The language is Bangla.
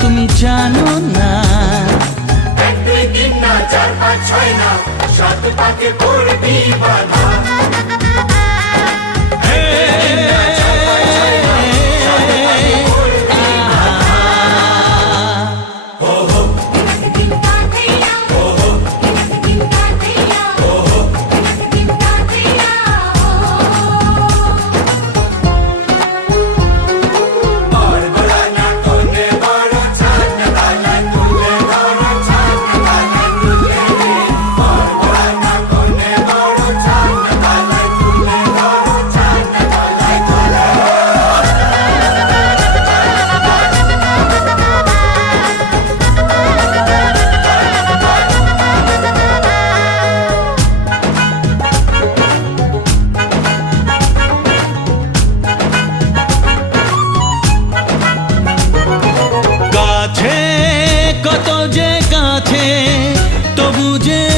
তুমি জানো না। 1 2 3 না 4 5 6 না, 7 পাকে পড়বি বাধা। কত যে কাছে তবু যে